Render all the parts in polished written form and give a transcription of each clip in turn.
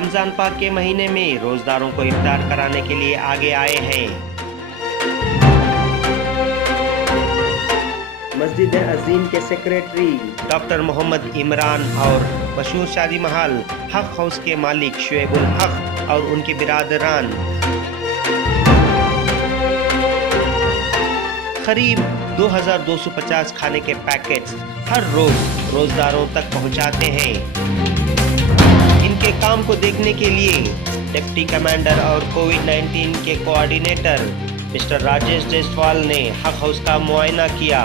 रमजान पाक के महीने में रोजदारों को इफ्तार कराने के लिए आगे आए हैं। मस्जिद अजीम के सेक्रेटरी डॉक्टर मोहम्मद इमरान और मशहूर शादी महल हक हाउस के मालिक शुएबुल हक और उनके बिरादरान करीब 2250 खाने के पैकेट्स हर रोज रोजदारों तक पहुंचाते हैं। इनके काम को देखने के लिए डिप्टी कमांडर और कोविड-19 के कोऑर्डिनेटर मिस्टर राजेश जायसवाल ने हक हाउस का मुआयना किया।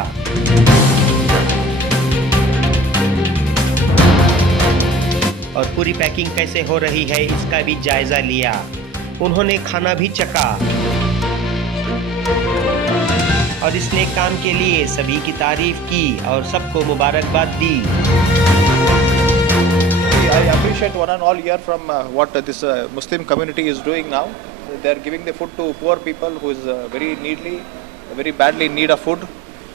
और पूरी पैकिंग कैसे हो रही है इसका भी जायजा लिया। उन्होंने खाना भी चखा और इस नेक काम के लिए सभी की तारीफ की और सबको मुबारकबाद दी। I appreciate one and all here from what this Muslim community is doing now. They are giving the food to poor people who is very badly in need of food,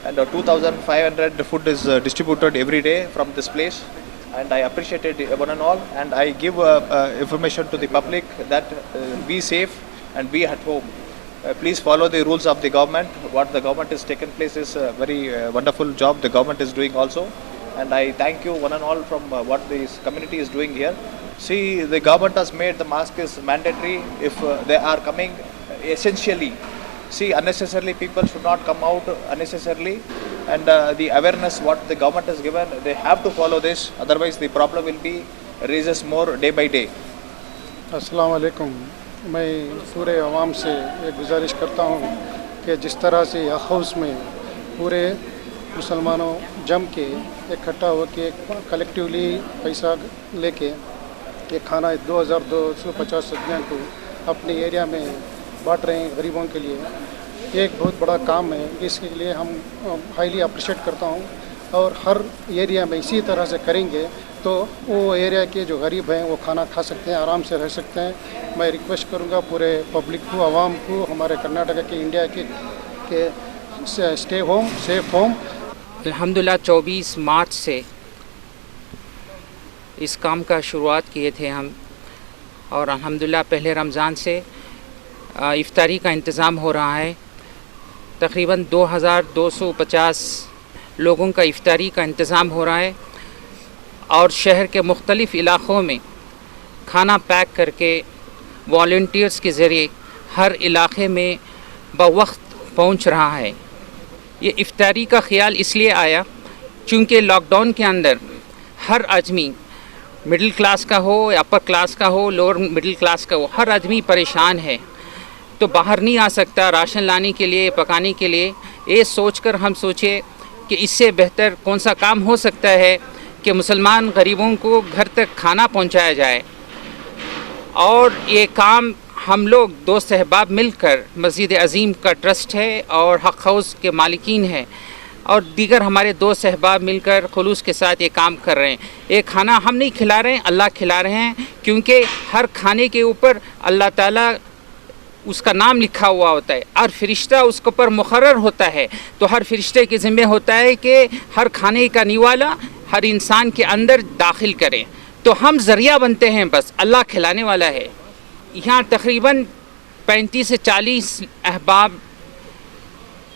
and 2,500 food is distributed every day from this place. And I appreciate it one and all, and I give information to the public that be safe and be at home. Please follow the rules of the government. What the government is taken place is a very wonderful job the government is doing also. And I thank you one and all from what this community is doing here. See, the government has made the mask is mandatory if they are coming essentially. See, unnecessarily people should not come out unnecessarily, and the awareness what the government has given, they have to follow this, otherwise the problem will be raises more day by day. अस्सलाम वालेकुम। मैं पूरे आवाम से ये गुजारिश करता हूँ कि जिस तरह से हक हाउस में पूरे मुसलमानों जम के इकट्ठा होकर कलेक्टिवली पैसा लेके ये खाना 2250 सदनियों को अपने एरिया में बांट रहे हैं गरीबों के लिए। ये एक बहुत बड़ा काम है, इसके लिए हम हाईली अप्रिशिएट करता हूँ। और हर एरिया में इसी तरह से करेंगे तो वो एरिया के जो गरीब हैं वो खाना खा सकते हैं, आराम से रह सकते हैं। मैं रिक्वेस्ट करूँगा पूरे पब्लिक को, आवाम को, हमारे कर्नाटका के इंडिया के स्टे होम, सेफ होम। अल्हम्दुलिल्लाह 24 मार्च से इस काम का शुरुआत किए थे हम, और अल्हम्दुलिल्लाह पहले रमज़ान से इफ्तारी का इंतज़ाम हो रहा है। तकरीबन 2250 लोगों का इफ्तारी का इंतज़ाम हो रहा है, और शहर के मुख्तलिफ़ इलाक़ों में खाना पैक करके वॉलंटियर्स के ज़रिए हर इलाक़े में बवक्त पहुंच रहा है। ये इफ्तारी का ख़्याल इसलिए आया चूँकि लॉकडाउन के अंदर हर आदमी, मिडिल क्लास का हो या अपर क्लास का हो, लोअर मिडिल क्लास का हो, हर आदमी परेशान है, तो बाहर नहीं आ सकता राशन लाने के लिए, पकाने के लिए। ये सोचकर हम सोचे कि इससे बेहतर कौन सा काम हो सकता है कि मुसलमान गरीबों को घर तक खाना पहुंचाया जाए। और ये काम हम लोग दोस्त अहबाब मिलकर, मस्जिद अजीम का ट्रस्ट है और हक हाउस के मालिकीन है और दीगर हमारे दोस्त अहबाब मिलकर खुलूस के साथ ये काम कर रहे हैं। ये खाना हम नहीं खिला रहे हैं, अल्लाह खिला रहे हैं, क्योंकि हर खाने के ऊपर अल्लाह ताला उसका नाम लिखा हुआ होता है, हर फरिश्ता उसके ऊपर मुकर्रर होता है। तो हर फरिश्ते के ज़िम्मे होता है कि हर खाने का निवाला हर इंसान के अंदर दाखिल करें। तो हम ज़रिया बनते हैं, बस अल्लाह खिलाने वाला है। यहाँ तकरीबन 35 से 40 अहबाब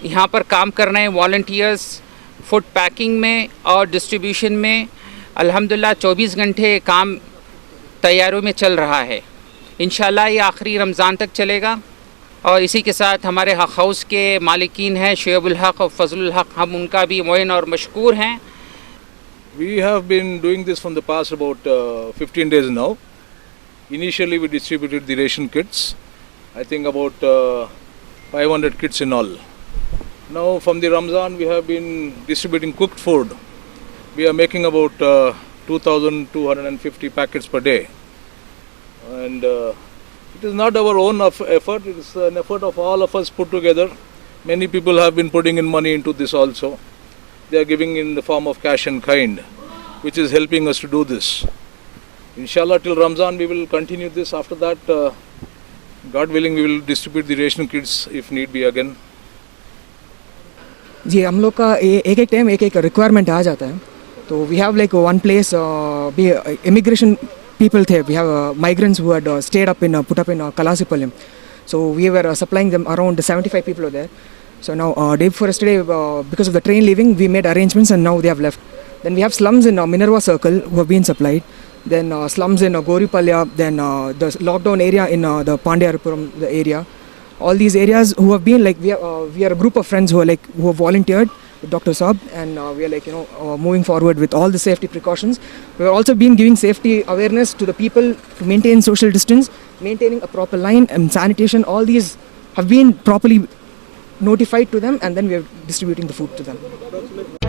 यहाँ पर काम कर रहे हैं, वॉलंटियर्स फूड पैकिंग में और डिस्ट्रीब्यूशन में। अल्हम्दुलिल्लाह 24 घंटे काम तैयारियों में चल रहा है। इंशाल्लाह ये आखिरी रमज़ान तक चलेगा। और इसी के साथ हमारे हक हाउस के मालिकीन हैं शुएबुल हक और फजलुल हक, हम उनका भी मोइन और मशकूर हैं। We have been doing this from the past about 15 days now. Initially we distributed the ration kits, I think about 500 kits in all. Now from the Ramzan we have been distributing cooked food. We are making about 2,250 packets per day. And it is not our own effort, it is an effort of all of us put together. Many people have been putting in money into this also. They are giving in the form of cash and kind, which is helping us to do this. Inshallah till Ramzan we will continue this. After that, God willing, we will distribute the ration kits if need be again. जी, हम लोग का एक एक time एक एक requirement आ जाता है। तो we have like one place, immigration people there. We have migrants who had stayed up in, put up in Kalasipalayam. So we were supplying them around 75 people were there. So now day before yesterday, because of the train leaving, we made arrangements and now they have left. Then we have slums in Minerva Circle who have been supplied. Then slums in Goripalya, then the lockdown area in the Pandyarapuram the area. All these areas who have been like, we are a group of friends who have volunteered with Dr. Saab, and we are moving forward with all the safety precautions. We have also been giving safety awareness to the people to maintain social distance, maintaining a proper line and sanitation. All these have been properly notified to them, and then we are distributing the food to them.